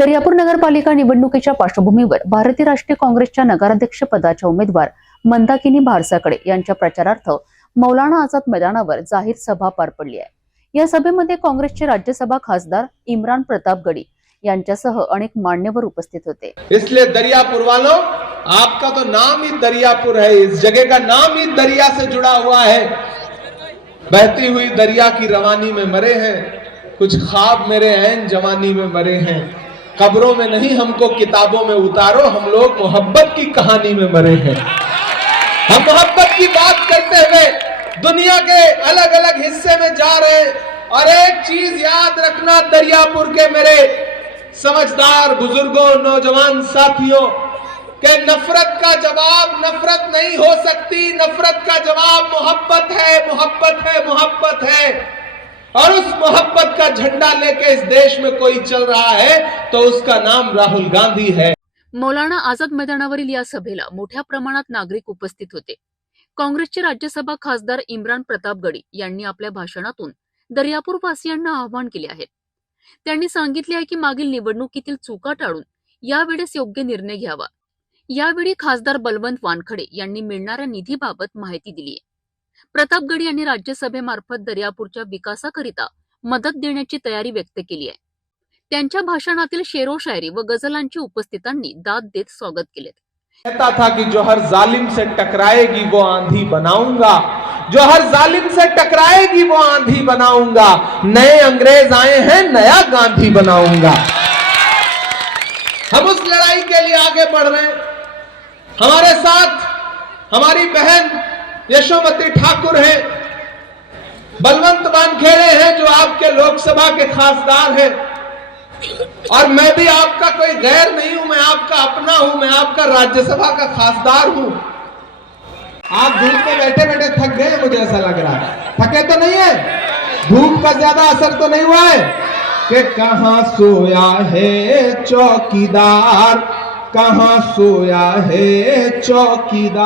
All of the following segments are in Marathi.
दर्यापूर नगरपालिका निवडणुकीच्या पार्श्वभूमीवर भारतीय राष्ट्रीय काँग्रेसच्या नगराध्यक्ष पदाच्या उमेदवार मंदाकिनी भारसाकडे यांच्या प्रचारार्थ मौलाना आझाद मैदानावर जाहीर सभा पार पडली आहे। या सभेमध्ये काँग्रेसचे राज्यसभा खासदार इम्रान प्रताप गडी यांच्यासह अनेक मान्यवर उपस्थित होते। इसलिए दरियापुर वालों, आपका तो नाम ही दरियापुर है, इस जगह का नाम ही दरिया से जुड़ा हुआ है। बहती हुई दरिया की रवानी में मरे हैं, कुछ ख्वाब मेरे ऐन जवानी में मरे हैं। कब्रों में नहीं हमको किताबों में उतारो, हम लोग मोहब्बत की कहानी में मरे हैं। हम मोहब्बत की बात करते हुए दुनिया के अलग अलग हिस्से में जा रहे हैं। और एक चीज याद रखना दरियापुर के मेरे समझदार बुजुर्गों, नौजवान साथियों, के नफरत का जवाब नफरत नहीं हो सकती। नफरत का जवाब मोहब्बत है, मोहब्बत है, मोहब्बत है। और उस मोहब्बत का झंडा लेके इस देश में कोई चल रहा है तो उसका नाम राहुल गांधी है। मौलाना आझाद मैदानावरील या सभेला मोठ्या प्रमाणात नागरिक उपस्थित होते। काँग्रेसचे राज्यसभा खासदार इम्रान प्रताप गडी यांनी आपल्या भाषणातून दर्यापूर वासियांना आवाहन केले आहे। त्यांनी सांगितले आहे की मागील निवडणुकीतील चुका टाळून यावेळेस योग्य निर्णय घ्यावा। यावेळी खासदार बलवंत वानखडे यांनी मिळणाऱ्या निधीबाबत माहिती दिली आहे। प्रताप गडी यांनी राज्यसभेमार्फत दर्यापूरच्या विकासाकरिता मदत देण्याची तयारी व्यक्त केली आहे। त्यांच्या भाषणातील शेरो शायरी व गझलांची उपस्थितांनी दाद देत स्वागत केले। कहता था कि जो हर जालिम से टकराएगी वो आंधी बनाऊंगा, जो हर जालिम से टकराएगी वो आंधी बनाऊंगा। नए अंग्रेज आए हैं, नया गांधी बनाऊंगा। हम उस लड़ाई के लिए आगे बढ़ रहे हैं। हमारे साथ हमारी बहन यशोमती ठाकुर है, बलवंत वानखेड़े हैं जो आपके लोकसभा के खासदार हैं। और मैं भी आपका कोई गैर नहीं हूं, मैं आपका अपना हूं, मैं आपका राज्यसभा का खासदार हूं। आप धूप में बैठे बैठे थक गए, मुझे ऐसा लग रहा है। थके तो नहीं है? धूप का ज्यादा असर तो नहीं हुआ है कि कहां सोया है चौकीदार, कहां सोया है चौकीदार।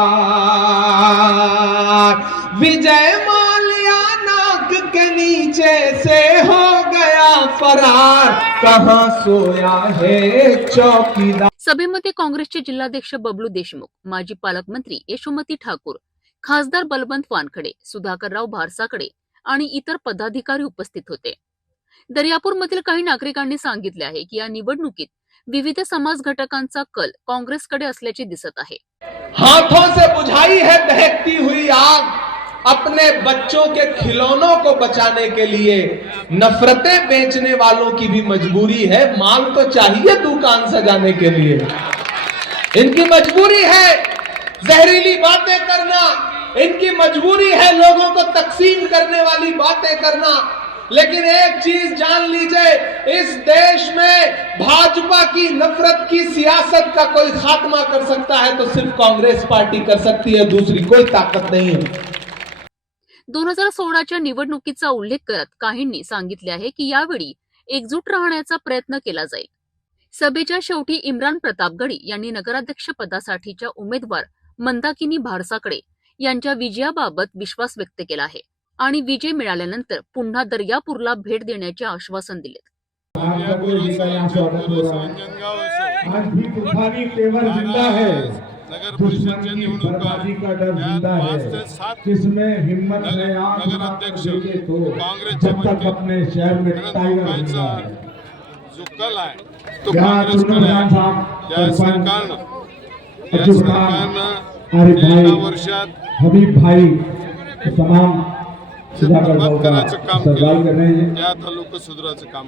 विजय माल्या नाक के नीचे से हो गया फरार, कहां सोया है चौकीदार। सभेमध्ये काँग्रेसचे जिल्हाध्यक्ष बबलू देशमुख, माजी पालकमंत्री यशोमती ठाकूर, खासदार बलवंत वानखडे, सुधाकरराव भारसाकडे आणि इतर पदाधिकारी उपस्थित होते। दर्यापूरमधील काही नागरिकांनी सांगितले आहे की या निवडणुकीत विविध समाज घटकांचा कल काँग्रेसकडे असल्याचे दिसत आहे। हाथों से बुझाई है दहकती हुई आग, अपने बच्चों के खिलौनों को बचाने के लिए नफरतें बेचने वालों की भी मजबूरी है। माल तो चाहिए दुकान सजाने के लिए, इनकी मजबूरी है जहरीली बातें करना, इनकी मजबूरी है लोगों को तकसीम करने वाली बातें करना। लेकिन एक चीज जान लीजिए, इस देश में भाजपा की नफरत की सियासत का कोई खात्मा कर सकता है तो सिर्फ कांग्रेस पार्टी कर सकती है, दूसरी कोई ताकत नहीं है। 2016च्या निवडणुकीचा उल्लेख करत काहींनी सांगितले आहे की यावेळी एकजूट राहण्याचा प्रयत्न केला जाईल। सभेच्या शेवटी इम्रान प्रताप गडी यांनी नगराध्यक्ष पदासाठीच्या उमेदवार मंदाकिनी भारसाकडे यांच्या विजयाबाबत विश्वास व्यक्त केला आहे आणि विजय मिळाल्यानंतर पुन्हा दर्यापूरला भेट देण्याचे आश्वासन दिले। जिसमें हिम्मत है नगराध्यक्ष काँग्रेसचे अपने शहर में टाइगर जो कल आहे तो काँग्रेसकडे त्या सरकारनं गेल्या वर्षात हबीब भाई तमाम सुधाकर करायचं काम केलं, सरदार कर रहे हैं। त्या तालुका सुधारायचं काम।